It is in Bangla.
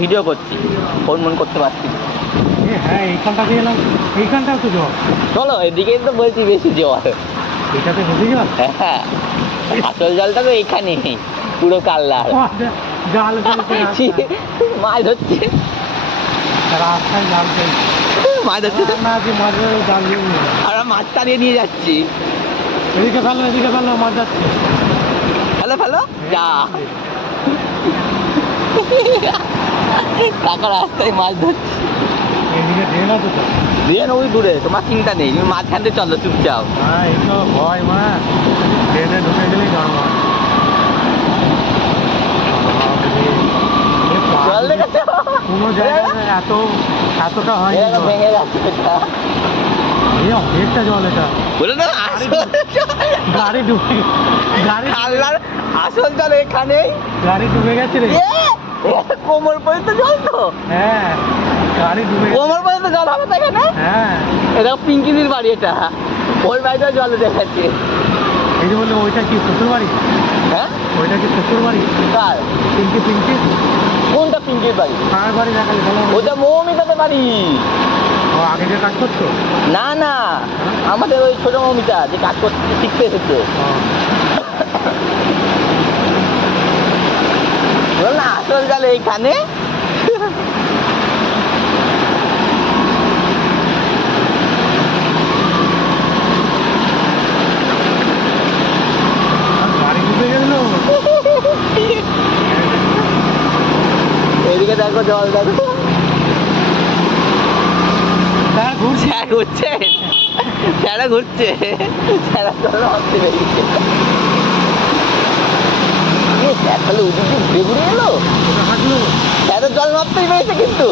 ভিডিও করছি, ফোন মন করতে পারছি না। হ্যাঁ এইখানটা দিয়ে এলাম, এইখানটাও তো জল। চলো এদিকেই তো বলছি বেশি জল। এটাতে বেশি জল। হ্যাঁ, আসল জলটা তো এইখানেই, পুরো কাল্লার। জাল ফেলছে মাছ ধরছে, রাস্তায়, জাল ফেলছে মাছ ধরছে, না যে মাছ ধরে জাল দিয়ে আমরা মাছ তাড়িয়ে নিয়ে যাচ্ছি। এদিকে ফেলো মাছ যাচ্ছে। হ্যালো ফেলো যা, কাকা রাস্তায় মাছ ধরছি। এদিকে ড্রেন আছে তো। দিয়ে ওই দূরে, তোমার চিন্তা নেই, তুমি মাঝখান দিয়ে চলো চুপচাপ। হ্যাঁ এই তো ভয় মা, ট্রেনে ঢুকে গেলেই গান জল দেখেছো? কোনো জায়গায় এতটা হয় ভেঙে যাচ্ছে এটা। এই অনেকটা জল এটা। বলে না আসল গাড়ি ডুবে, কাল্লার আসল জল এখানেই। গাড়ি ডুবে গেছে রে। কোমর পর্যন্ত জল তো। হ্যাঁ গাড়ি ডুবে গেছে। কোমর পর্যন্ত জল হবে তো এখানে। হ্যাঁ এটা পিঙ্কিদির বাড়ি, এটা ওর বাড়িটা জলে দেখাচ্ছে। এই যে বললে ওইটা কি শ্বশুর বাড়ি? হ্যাঁ ওইটা কি শ্বশুর বাড়ি? কার? পিঙ্কি কোনটা পিঙ্কির বাড়ি? কার বাড়ি দেখালে ভালো? ওটা মৌমিতাদের বাড়ি। ও আগে যে কাজ করতো? না না, আমাদের ওই ছোট মৌমিতা যে কাজ করতে শিখতে এসেছে। বল না আসল জল এইখানে। গাড়ি ডুবে গেল। এদিকে দেখো জল দেখো। হ্যাঁ ঘুরছে। স্যার ঘুরছে, স্যারা ঘুরছে, স্যারা জল ভাবতে বেরিয়েছে। স্যার তাহলে ওদিকে ঘুরে ঘুরে এলো, হাঁটলো। স্যারের জল মাপতেই পেরেছে কিন্তু।